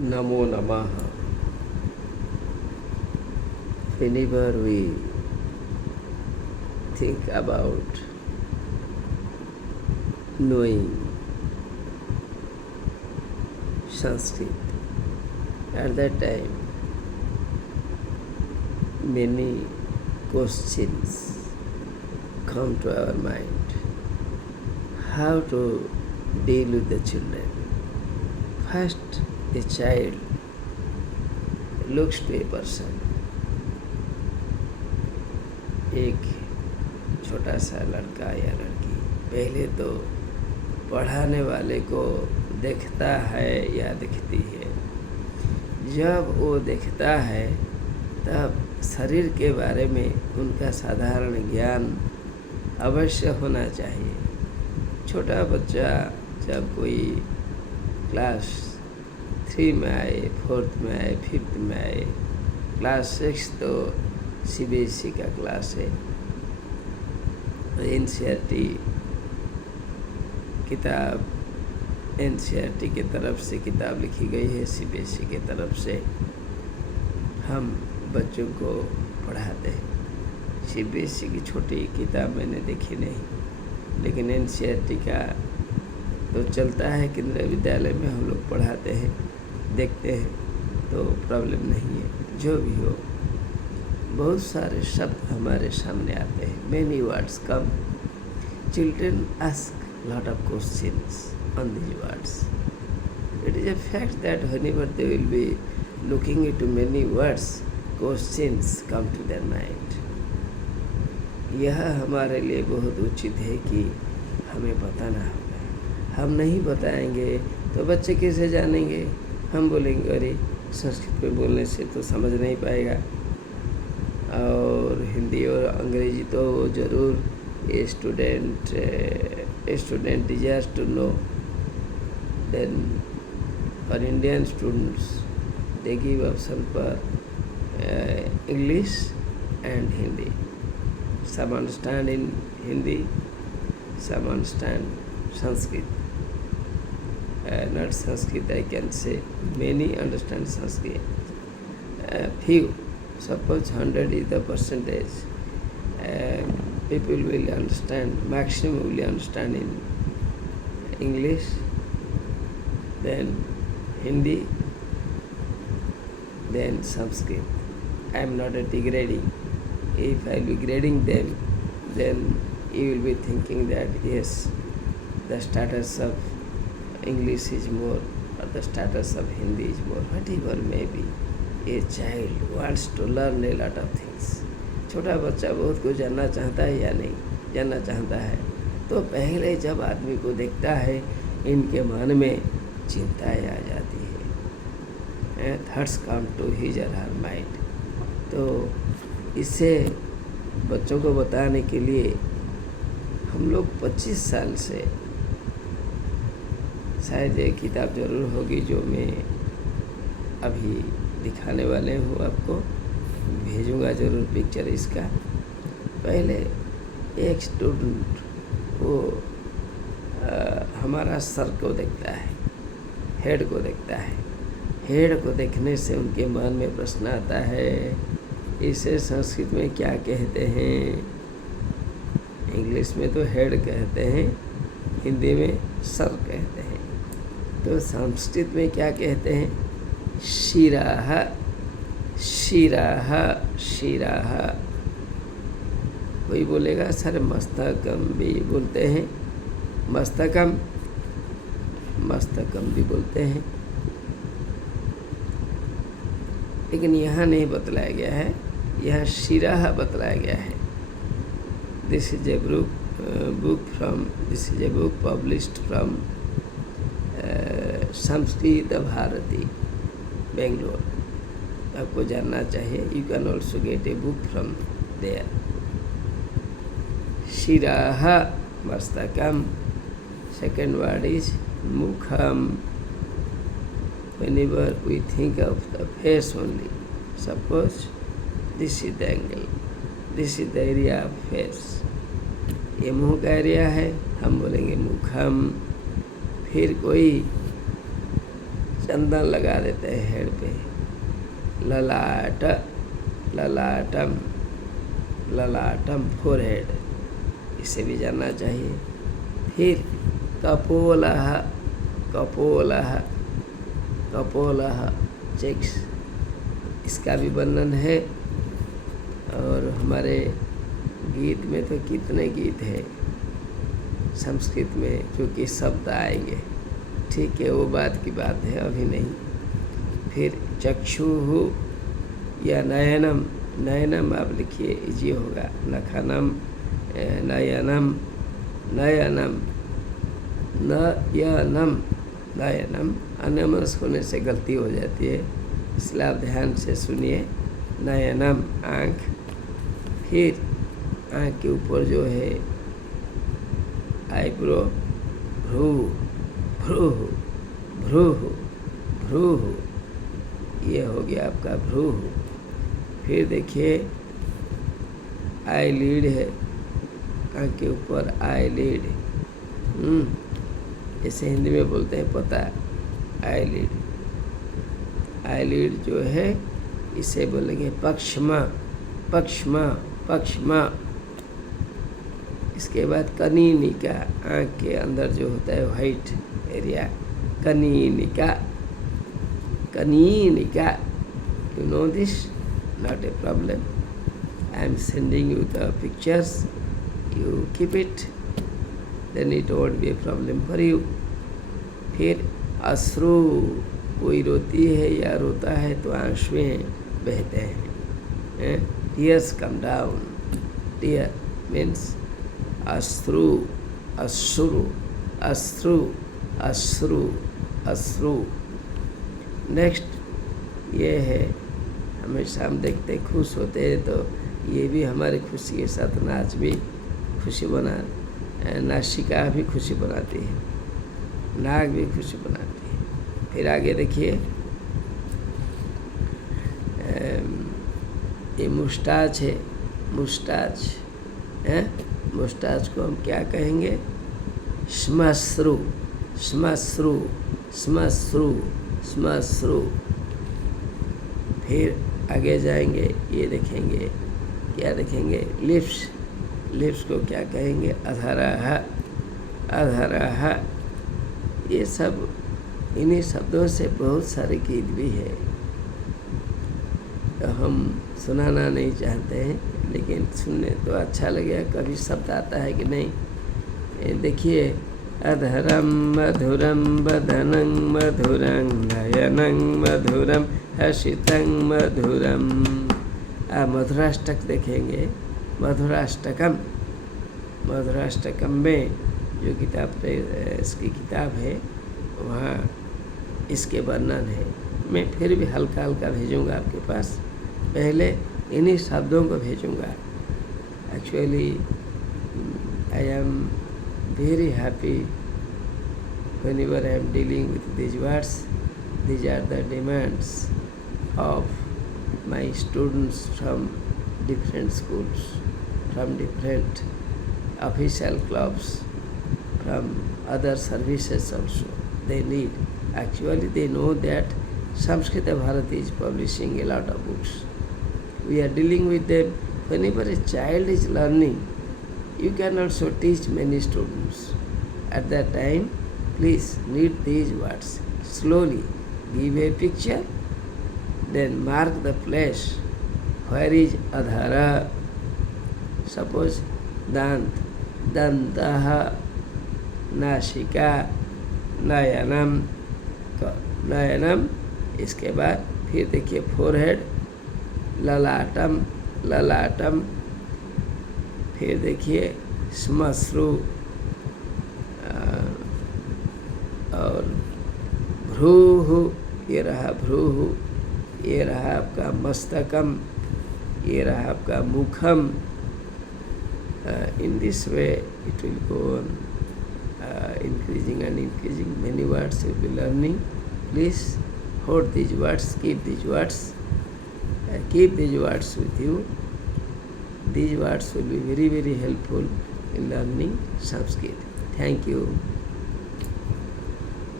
Namo Namaha. Whenever we think about knowing Sanskrit, at that time many questions come to our mind. How to deal with the children? First, a child looks to a person. एक छोटा सा लड़का या लड़की पहले तो पढ़ाने वाले को देखता है या दिखती है। जब वो देखता है तब शरीर के बारे में उनका साधारण ज्ञान अवश्य होना चाहिए। छोटा बच्चा जब कोई क्लास 3 में आए, 4th में आए, 5th में आए, क्लास 6 तो CBSE का क्लास है। NCERT किताब NCERT की तरफ से किताब लिखी गई है, CBSE की तरफ से हम बच्चों को पढ़ाते हैं। CBSE की छोटी किताब मैंने देखी नहीं, लेकिन NCERT का तो चलता है। केंद्रीय विद्यालय में हम लोग पढ़ाते हैं, देखते हैं, तो प्रॉब्लम नहीं है। जो भी हो, बहुत सारे शब्द हमारे सामने आते हैं। Many words come. Children ask lot of questions on these words. It is a fact that whenever they will be looking into many words, questions come to their mind. यह हमारे लिए बहुत उचित है कि हमें बताना होगा। हम नहीं बताएंगे तो बच्चे कैसे जानेंगे? हम बोलेंगे अरे संस्कृत में बोलने से तो समझ नहीं पाएगा, और हिंदी और अंग्रेजी तो ज़रूर student desires to know. Then for Indian students they give option पर English and Hindi. Some understand in Hindi, some understand Sanskrit. Not Sanskrit, I can say. Many understand Sanskrit. Few, suppose 100 is the percentage. People will understand, maximum will understand in English, then Hindi, then Sanskrit. I am not degrading. If I will be grading them, then you will be thinking that yes, the status of English is more or the status of Hindi is more. Whatever may be, a child wants to learn a lot of things. छोटा बच्चा बहुत कुछ जानना चाहता है या नहीं जानना चाहता है, तो पहले जब आदमी को देखता है इनके मन में चिंताएं आ जाती है। थॉट्स कम टू हिज और हर माइंड। तो इससे बच्चों को बताने के लिए हम लोग 25 साल से, शायद ये किताब ज़रूर होगी जो मैं अभी दिखाने वाले हूँ, आपको भेजूँगा ज़रूर पिक्चर इसका। पहले एक स्टूडेंट वो हमारा सर को देखता है, हेड को देखता है। हेड को देखने से उनके मन में प्रश्न आता है, इसे संस्कृत में क्या कहते हैं? इंग्लिश में तो हेड कहते हैं, हिंदी में सर कहते हैं, तो संस्कृत में क्या कहते हैं? शिराः। शिराः शिराः। कोई बोलेगा सर मस्तकम भी बोलते हैं, मस्तकम मस्तकम भी बोलते हैं, लेकिन यहाँ नहीं बतलाया गया है, यहाँ शिराः बतलाया गया है। This is a book published from Sanskrit Bharati, Bangalore. आपको जानना चाहिए, you can also get a book from there. शिराः मस्तकम। सेकेंड वर्ड इज मुखम। Whenever we think of the face only, suppose this is the angle, this is the area of face, ये मुंह का area है, हम बोलेंगे मुखम। फिर कोई चंदन लगा देते हैं हेड पे। ललाट, ललाटम, ललाटम फोरहेड, इसे भी जानना चाहिए। फिर कपोलः, कपोलः, कपोलः चेक्स, इसका भी वर्णन है। और हमारे गीत में तो कितने गीत हैं संस्कृत में जो कि शब्द आएंगे, ठीक है, वो बात की बात है, अभी नहीं। फिर चक्षुः या नयनम, नयनम आप लिखिए, इजी होगा। नखनम, नयनम, नयनम, नयनम, नयनम, अनमनस्क होने से गलती हो जाती है, इसलिए आप ध्यान से सुनिए। नयनम आँख, फिर आँख के ऊपर जो है आईब्रो, भ्रू, भ्रू, भ्रू, भ्रू, ये हो गया आपका भ्रू। फिर देखिए आईलिड है, आँख के ऊपर आईलिड, जैसे हिंदी में बोलते हैं पता, आईलिड। आईलिड जो है इसे बोलेंगे पक्षमा, पक्षमा, पक्षमा। इसके बाद कनीनिका, आँख के अंदर जो होता है वाइट एरिया, कनीनिका, कनीनिका। You know this, not a problem. I am sending you the pictures, you keep it, then it won't be a problem for you. फिर अश्रु, कोई रोती है या रोता है तो आंसुएं बहते हैं, tears come down. Tear means अश्रु, अश्रु, अश्रु, अश्रु, अश्रु। नेक्स्ट ये है, हमेशा हम देखते खुश होते हैं तो ये भी हमारी खुशी के साथ नाच भी खुशी बना, नासिका भी खुशी बनाती है, नाक भी खुशी बनाती है। फिर आगे देखिए, ये मुस्टाच है, मुस्टाच है, मुस्टाच को हम क्या कहेंगे? श्मश्रु, श्मश्रु, श्मश्रु, श्मश्रु। फिर आगे जाएंगे, ये देखेंगे, क्या देखेंगे? लिप्स, लिप्स को क्या कहेंगे? अधरः, अधरः। ये सब इन्हीं शब्दों से बहुत सारे गीत भी है, तो हम सुनाना नहीं चाहते हैं, लेकिन सुनने तो अच्छा लगेगा, कभी शब्द आता है कि नहीं। देखिए, अधरम मधुरम वदनं मधुरं नयनं मधुरम हसितं मधुरम। मधुराष्टक देखेंगे, मधुराष्टकम, मधुराष्टकम में जो किताब इसकी किताब है वहाँ इसके वर्णन है। मैं फिर भी हल्का हल्का भेजूँगा आपके पास, पहले इन्हीं शब्दों को भेजूँगा। Actually I am very happy whenever I am dealing with these words. These are the demands of my students from different schools, from different official clubs, from other services also. They need, actually they know that Samskrita Bharati is publishing a lot of books. We are dealing with them. Whenever a child is learning, you can also teach many students. At that time, please read these words slowly. Give a picture, then mark the place. Where is adhara? Suppose dant, dantaha, नासिका, नयनम, नयनम। इसके बाद फिर देखिए forehead, ललाटम, ललाटम। फिर देखिए श्मश्रु और भ्रूः, ये रहा भ्रूः, ये रहा आपका मस्तकम, ये रहा आपका मुखम। In this way it will go on increasing and increasing. Many words you will be learning. Please hold these words, keep these words, keep these words with you. These words will be very, very helpful in learning Sanskrit. Thank you.